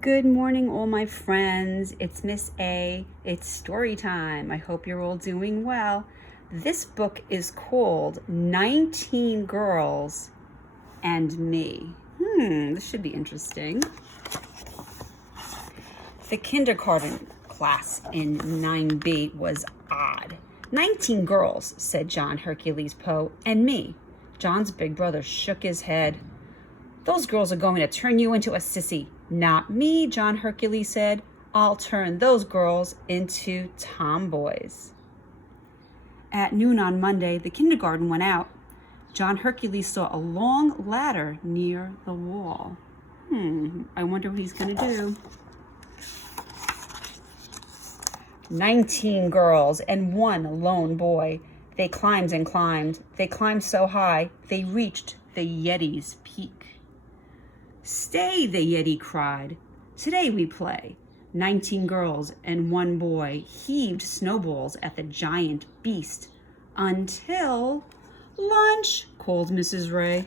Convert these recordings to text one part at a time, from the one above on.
Good morning, all my friends. It's Miss A. It's story time. I hope you're all doing well. This book is called 19 Girls and Me. This should be interesting. The kindergarten class in 9B was odd. 19 girls, said John Hercules Poe, and me. John's big brother shook his head. Those girls are going to turn you into a sissy. Not me, John Hercules said. I'll turn those girls into tomboys. At noon on Monday, the kindergarten went out. John Hercules saw a long ladder near the wall. I wonder what he's going to do. 19 girls and one lone boy. They climbed and climbed. They climbed so high, they reached the Yeti's peak. Stay, the Yeti cried. Today we play. 19 girls and one boy heaved snowballs at the giant beast until lunch, called Mrs. Ray.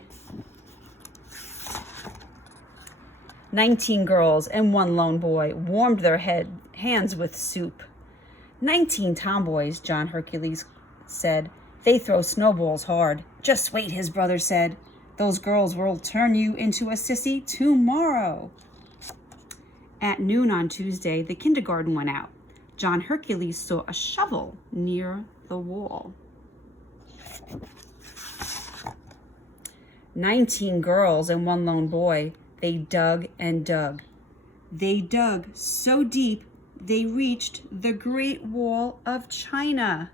19 girls and one lone boy warmed their hands with soup. 19 tomboys, John Hercules said. They throw snowballs hard. Just wait, his brother said. Those girls will turn you into a sissy tomorrow. At noon on Tuesday, the kindergarten went out. John Hercules saw a shovel near the wall. 19 girls and one lone boy, they dug and dug. They dug so deep, they reached the Great Wall of China.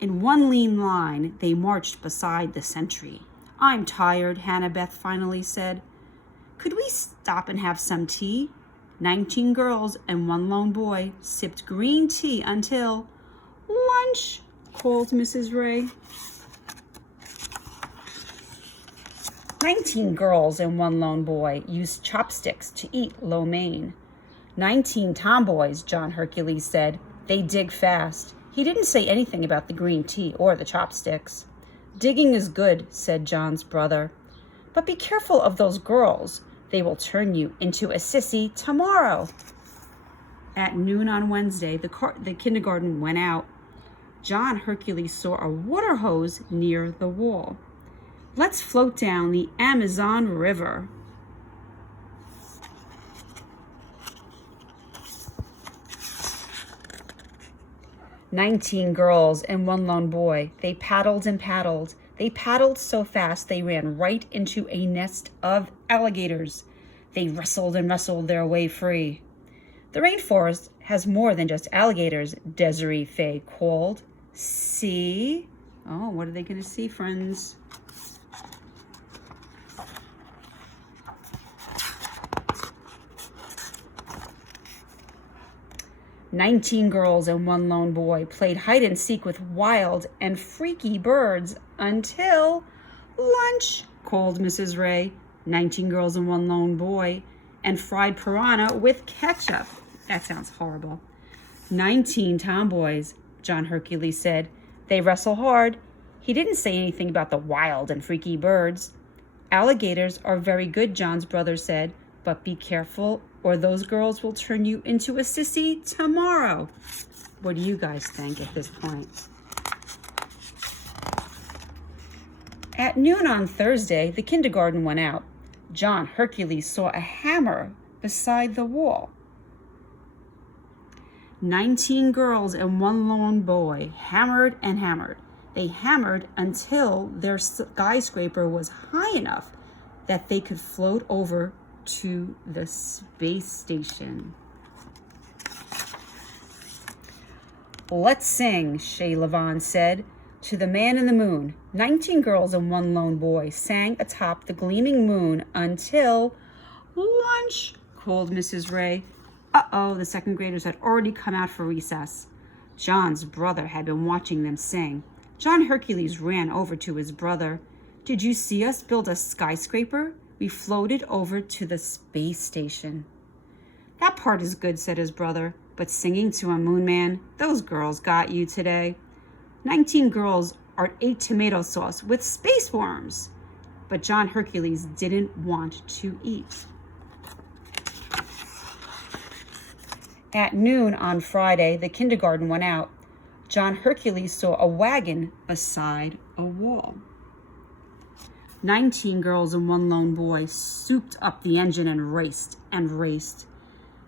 In one lean line, they marched beside the sentry. I'm tired, Hannah Beth finally said. Could we stop and have some tea? 19 girls and one lone boy sipped green tea until lunch, called Mrs. Ray. 19 girls and one lone boy used chopsticks to eat lo mein. 19 tomboys, John Hercules said. They dig fast. He didn't say anything about the green tea or the chopsticks. Digging is good, said John's brother. But be careful of those girls. They will turn you into a sissy tomorrow. At noon on Wednesday, the kindergarten went out. John Hercules saw a water hose near the wall. Let's float down the Amazon River. "19 girls and one lone boy. They paddled and paddled. They paddled so fast they ran right into a nest of alligators. They wrestled and wrestled their way free. The rainforest has more than just alligators, Desiree Faye called. See? Oh, what are they going to see, friends? "19 girls and one lone boy played hide and seek with wild and freaky birds until lunch," called Mrs. Ray. 19 girls and one lone boy and fried piranha with ketchup. That sounds horrible. 19 tomboys, John Hercules said. They wrestle hard. He didn't say anything about the wild and freaky birds. Alligators are very good, John's brother said, but be careful or those girls will turn you into a sissy tomorrow. What do you guys think at this point? At noon on Thursday, the kindergarten went out. John Hercules saw a hammer beside the wall. 19 girls and one lone boy hammered and hammered. They hammered until their skyscraper was high enough that they could float over to the space station. Let's sing, Shay Levon said. To the man in the moon, 19 girls and one lone boy sang atop the gleaming moon until lunch, called Mrs. Ray. Uh-oh, the second graders had already come out for recess. John's brother had been watching them sing. John Hercules ran over to his brother. Did you see us build a skyscraper? We floated over to the space station. That part is good, said his brother, but singing to a moon man, those girls got you today. 19 girls ate tomato sauce with space worms. But John Hercules didn't want to eat. At noon on Friday, the kindergarten went out. John Hercules saw a wagon beside a wall. 19 girls and one lone boy souped up the engine and raced and raced.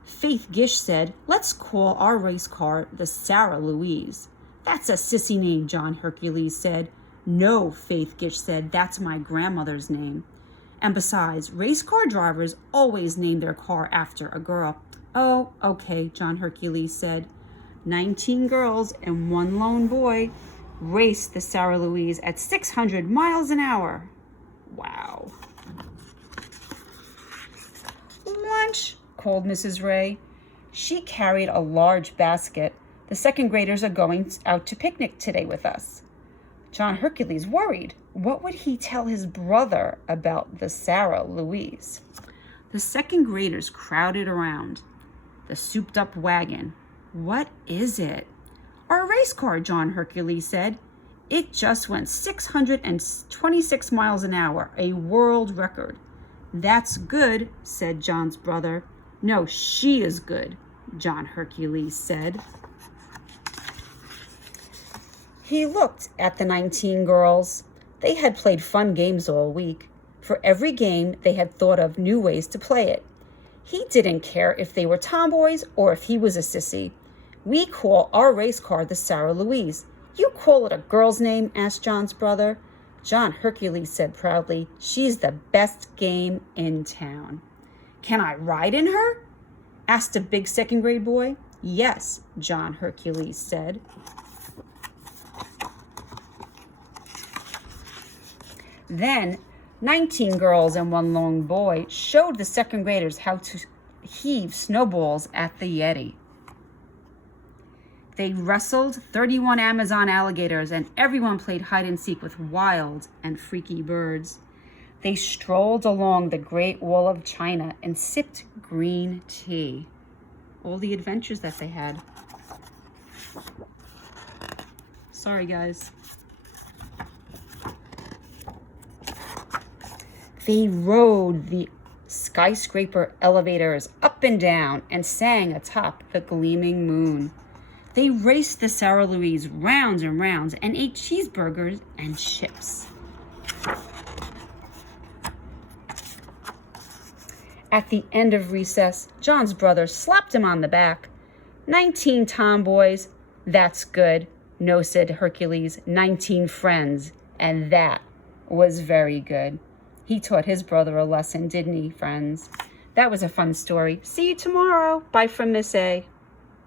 Faith Gish said, "Let's call our race car the Sarah Louise." "That's a sissy name," John Hercules said. "No," Faith Gish said, "that's my grandmother's name. And besides, race car drivers always name their car after a girl." "Oh, okay," John Hercules said. 19 girls and one lone boy raced the Sarah Louise at 600 miles an hour. Wow. "Lunch," called Mrs. Ray. She carried a large basket. "The second graders are going out to picnic today with us." John Hercules worried. What would he tell his brother about the Sarah Louise? The second graders crowded around the souped-up wagon. "What is it?" "Our race car," John Hercules said. "It just went 626 miles an hour, a world record." "That's good," said John's brother. "No, she is good," John Hercules said. He looked at the 19 girls. They had played fun games all week. For every game, they had thought of new ways to play it. He didn't care if they were tomboys or if he was a sissy. "We call our race car the Sarah Louise." "You call it a girl's name?" asked John's brother. John Hercules said proudly, "She's the best game in town." "Can I ride in her?" asked a big second grade boy. "Yes," John Hercules said. Then 19 girls and one lone boy showed the second graders how to heave snowballs at the Yeti. They wrestled 31 Amazon alligators, and everyone played hide and seek with wild and freaky birds. They strolled along the Great Wall of China and sipped green tea. All the adventures that they had. Sorry, guys. They rode the skyscraper elevators up and down and sang atop the gleaming moon. They raced the Sarah Louise rounds and rounds and ate cheeseburgers and chips. At the end of recess, John's brother slapped him on the back. 19 tomboys, that's good. No, said Hercules, 19 friends, and that was very good. He taught his brother a lesson, didn't he, friends? That was a fun story. See you tomorrow. Bye from Miss A.